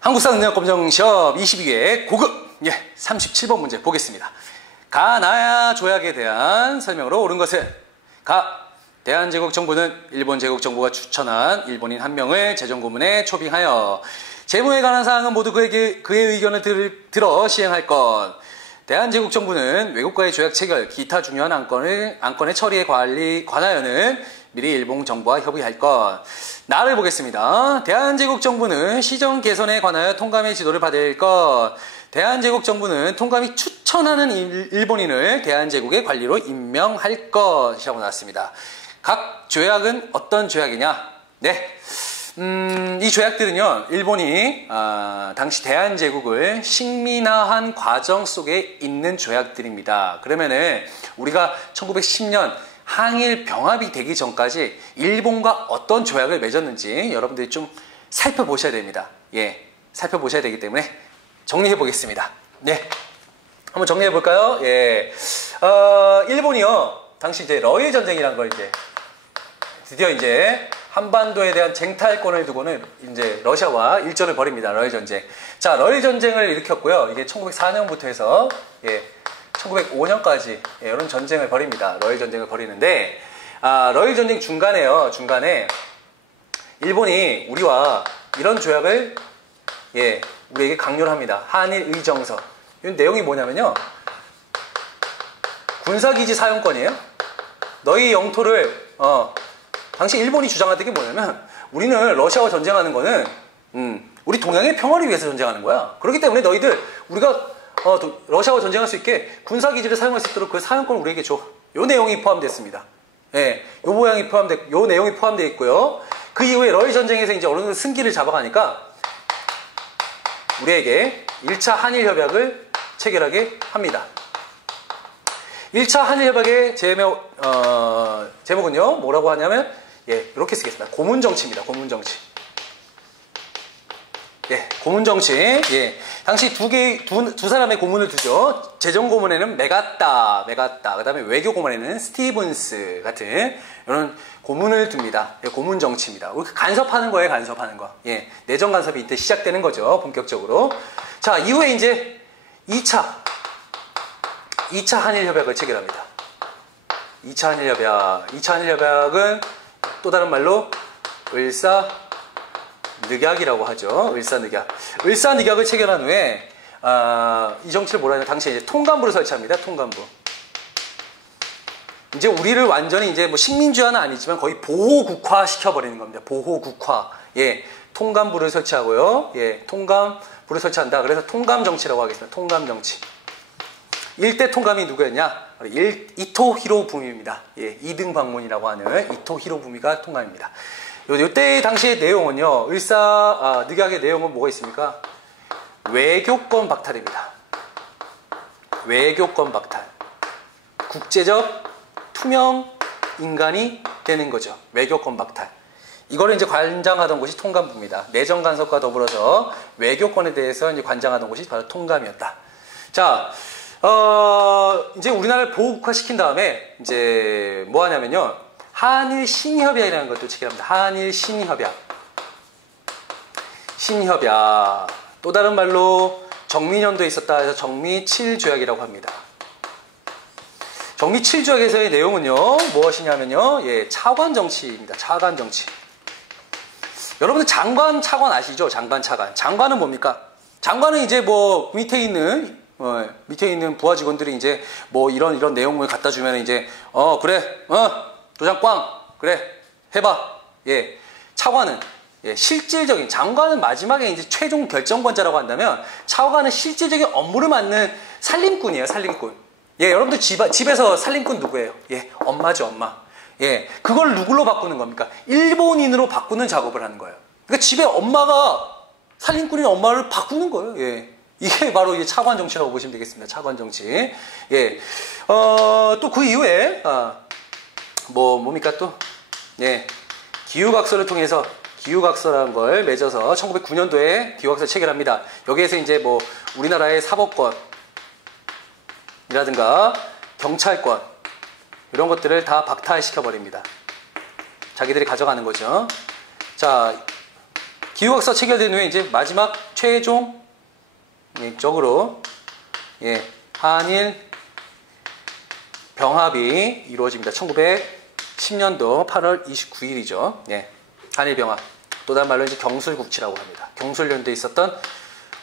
한국사능력검정시험 22회 고급 37번 문제 보겠습니다. 가나야 조약에 대한 설명으로 옳은 것은 대한제국 정부는 일본 제국 정부가 추천한 일본인 한 명을 재정고문에 초빙하여 재무에 관한 사항은 모두 그의 의견을 들어 시행할 것. 대한제국 정부는 외국과의 조약 체결, 기타 중요한 안건의 처리에 관하여는 미리 일본 정부와 협의할 것. 나를 보겠습니다. 대한제국 정부는 시정 개선에 관하여 통감의 지도를 받을 것. 대한제국 정부는 통감이 추천하는 일본인을 대한제국의 관리로 임명할 것이라고 나왔습니다. 각 조약은 어떤 조약이냐? 네. 이 조약들은요, 일본이 당시 대한제국을 식민화한 과정 속에 있는 조약들입니다. 그러면은 우리가 1910년 항일 병합이 되기 전까지 일본과 어떤 조약을 맺었는지 여러분들이 좀 살펴보셔야 됩니다. 예, 살펴보셔야 되기 때문에 정리해 보겠습니다. 네, 한번 정리해 볼까요? 예, 일본이요, 당시 이제 러일 전쟁이란 걸 드디어 한반도에 대한 쟁탈권을 두고는 이제 러시아와 일전을 벌입니다. 러일 전쟁. 자, 러일 전쟁을 일으켰고요. 이게 1904년부터 해서 1905년까지 이런 전쟁을 벌입니다. 러일 전쟁을 벌이는데, 러일 전쟁 중간에 일본이 우리와 이런 조약을 우리에게 강요를 합니다. 한일 의정서. 이 내용이 뭐냐면요, 군사기지 사용권이에요. 너희 영토를 당시 일본이 주장하던 게 뭐냐면, 우리는 러시아와 전쟁하는 거는 우리 동양의 평화를 위해서 전쟁하는 거야. 그렇기 때문에 너희들 우리가 러시아와 전쟁할 수 있게 군사기지를 사용할 수 있도록 그 사용권을 우리에게 줘. 요 내용이 포함됐습니다. 예, 요 내용이 포함되어 있고요. 그 이후에 러일 전쟁에서 이제 어느 정도 승기를 잡아가니까 우리에게 1차 한일협약을 체결하게 합니다. 1차 한일협약의 제목은요, 뭐라고 하냐면, 이렇게 쓰겠습니다. 고문정치입니다. 고문정치. 고문정치. 당시 두 사람의 고문을 두죠. 재정고문에는 메가타. 그 다음에 외교고문에는 스티븐스 같은 이런 고문을 둡니다. 고문정치입니다. 간섭하는 거예요, 간섭하는 거. 내정 간섭이 이때 시작되는 거죠, 본격적으로. 자, 이후에 이제 2차 한일협약을 체결합니다. 2차 한일협약은 또 다른 말로 을사늑약이라고 하죠. 을사늑약을 체결한 후에 이 정치를 뭐라 하냐, 당시에 이제 통감부를 설치합니다. 통감부. 이제 우리를 완전히 이제 뭐 식민주화는 아니지만 거의 보호국화 시켜버리는 겁니다. 보호국화. 통감부를 설치하고요. 통감부를 설치한다. 그래서 통감정치라고 하겠습니다. 통감정치. 일대 통감이 누구였냐? 이토 히로부미입니다. 2등 방문이라고 하는 이토 히로부미가 통감입니다. 이때 당시의 내용은요, 을사늑약의 내용은 뭐가 있습니까? 외교권 박탈입니다. 외교권 박탈. 국제적 투명 인간이 되는 거죠. 외교권 박탈. 이거를 이제 관장하던 곳이 통감부입니다. 내정 간섭과 더불어서 외교권에 대해서 이제 관장하던 곳이 바로 통감이었다. 자, 이제 우리나라를 보호국화 시킨 다음에 이제 뭐 하냐면요, 한일 신협약이라는 것도 체결합니다. 한일 신협약. 또 다른 말로 정미년도에 있었다 해서 정미칠조약이라고 합니다. 정미칠조약에서의 내용은요, 무엇이냐면요, 차관정치입니다. 차관정치. 여러분들 장관, 차관 아시죠? 장관, 차관. 장관은 뭡니까? 장관은 이제 뭐 밑에 있는 부하 직원들이 이제 뭐 이런 내용을 갖다 주면 이제 그래, 도장 꽝, 그래, 해봐. 차관은 실질적인, 장관은 마지막에 이제 최종 결정권자라고 한다면, 차관은 실질적인 업무를 맡는 살림꾼이에요. 살림꾼. 여러분들 집에서 살림꾼 누구예요? 엄마죠, 엄마. 그걸 누구로 바꾸는 겁니까? 일본인으로 바꾸는 작업을 하는 거예요. 그러니까 집에 엄마가 살림꾼인 엄마를 바꾸는 거예요. 이게 바로 이제 차관 정치라고 보시면 되겠습니다. 차관 정치. 또 그 이후에 뭡니까 또? 기후각서를 통해서, 기후각서라는 걸 맺어서 1909년도에 기후각서 체결합니다. 여기에서 이제 뭐 우리나라의 사법권이라든가 경찰권 이런 것들을 다 박탈시켜 버립니다. 자기들이 가져가는 거죠. 자, 기후각서 체결된 후에 이제 마지막 최종적으로 예, 한일 병합이 이루어집니다. 1910년도 8월 29일이죠. 예, 한일 병합. 또 다른 말로 이제 경술국치라고 합니다. 경술연대에 있었던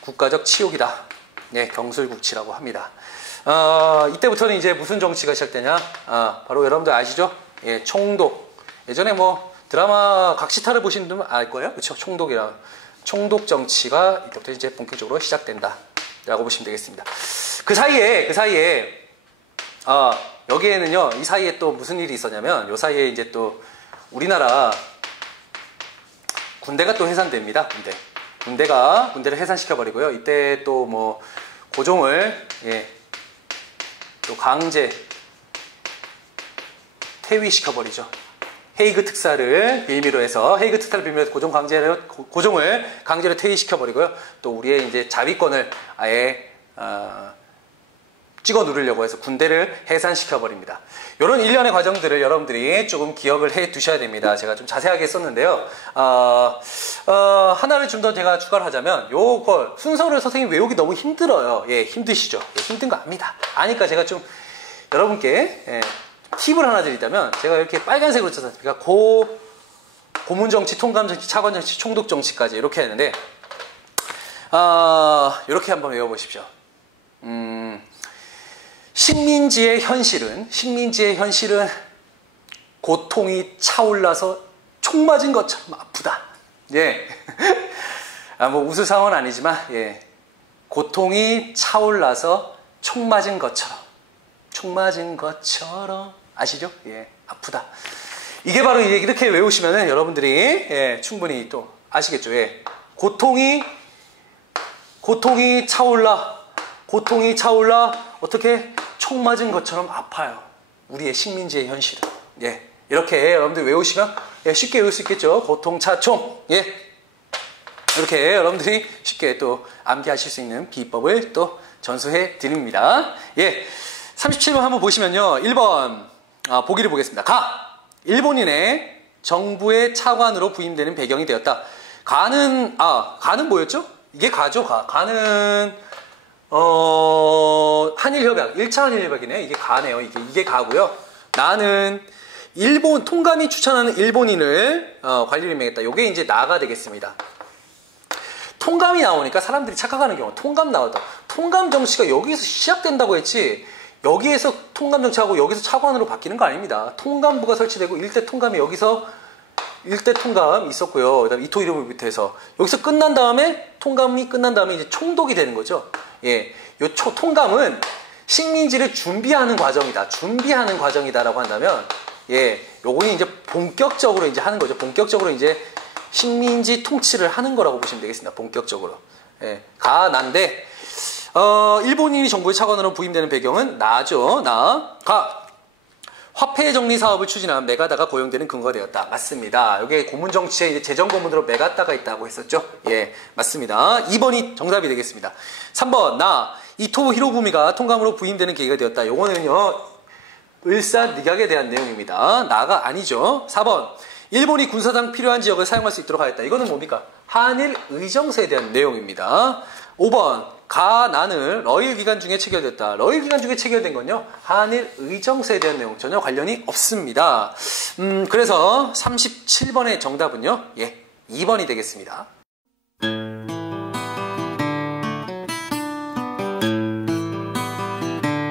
국가적 치욕이다. 예, 경술국치라고 합니다. 이때부터는 이제 무슨 정치가 시작되냐? 바로 여러분들 아시죠? 예, 총독. 예전에 뭐 드라마 각시타를 보신 분은 알 거예요. 그렇죠? 총독이랑 총독 정치가 이때부터 이제 본격적으로 시작된다라고 보시면 되겠습니다. 그 사이에 여기에는요, 이 사이에 또 무슨 일이 있었냐면, 요 사이에 이제 또 우리나라 군대가 또 해산됩니다. 군대를 해산시켜버리고요. 이때 또 뭐 고종을 예, 또 강제 퇴위시켜버리죠. 헤이그 특사를 빌미로 해서 고종을 강제로 퇴위시켜버리고요. 또 우리의 이제 자위권을 아예 찍어 누르려고 해서 군대를 해산시켜버립니다. 이런 일련의 과정들을 여러분들이 조금 기억을 해 두셔야 됩니다. 제가 좀 자세하게 썼는데요. 하나를 좀 더 제가 추가를 하자면, 요걸 순서를 선생님 외우기 너무 힘들어요. 예, 힘드시죠? 예, 힘든 거 압니다. 아니까 제가 좀 여러분께 팁을 하나 드리자면, 제가 이렇게 빨간색으로 쳤습니다. 고문정치, 통감정치, 차관정치, 총독정치까지 이렇게 했는데, 이렇게 한번 외워보십시오. 식민지의 현실은 고통이 차올라서 총 맞은 것처럼 아프다. 예. 뭐 웃을 상황은 아니지만, 예. 고통이 차올라서 총 맞은 것처럼 아시죠? 예. 아프다. 이게 바로 이렇게 외우시면은 여러분들이 예, 충분히 또 아시겠죠? 예. 고통이 차올라 어떻게 총 맞은 것처럼 아파요. 우리의 식민지의 현실은. 예. 이렇게 여러분들 외우시면 예, 쉽게 외울 수 있겠죠. 고통, 차총. 예. 이렇게 여러분들이 쉽게 또 암기하실 수 있는 비법을 또 전수해 드립니다. 예. 37번 한번 보시면요. 1번 보기를 보겠습니다. 일본인의 정부의 차관으로 부임되는 배경이 되었다. 가는 뭐였죠? 이게 가죠. 가는 한일협약, 1차 한일협약이네. 이게 가네요. 이게 가고요. 나는 통감이 추천하는 일본인을 관리를 임명했다. 요게 이제 나가 되겠습니다. 통감이 나오니까 사람들이 착각하는 경우, 통감 나왔다. 통감 정치가 여기에서 시작된다고 했지, 여기에서 통감 정치하고 여기서 차관으로 바뀌는 거 아닙니다. 통감부가 설치되고 일대 통감이 여기서 일대 통감 있었고요. 그다음에 이토 히로부미부터 여기서 끝난 다음에 통감이 끝난 다음에 이제 총독이 되는 거죠. 예, 요 통감은 식민지를 준비하는 과정이다. 준비하는 과정이다라고 한다면, 예, 요거는 이제 본격적으로 이제 하는 거죠. 본격적으로 이제 식민지 통치를 하는 거라고 보시면 되겠습니다. 본격적으로. 예, 난데, 일본인이 정부의 차관으로 부임되는 배경은 나죠. 화폐 정리 사업을 추진한 메가다가 고용되는 근거가 되었다. 맞습니다. 여기 고문 정치에 이제 재정 고문으로 메가다가 있다고 했었죠. 예, 맞습니다. 2번이 정답이 되겠습니다. 3번 이토 히로부미가 통감으로 부임되는 계기가 되었다. 요거는요, 을사늑약에 대한 내용입니다. 나가 아니죠. 4번 일본이 군사상 필요한 지역을 사용할 수 있도록 하였다. 이거는 뭡니까? 한일 의정서에 대한 내용입니다. 5번 나는 러일 기간 중에 체결됐다. 러일 기간 중에 체결된 건요, 한일 의정서에 대한 내용 전혀 관련이 없습니다. 그래서 37번의 정답은요, 예, 2번이 되겠습니다.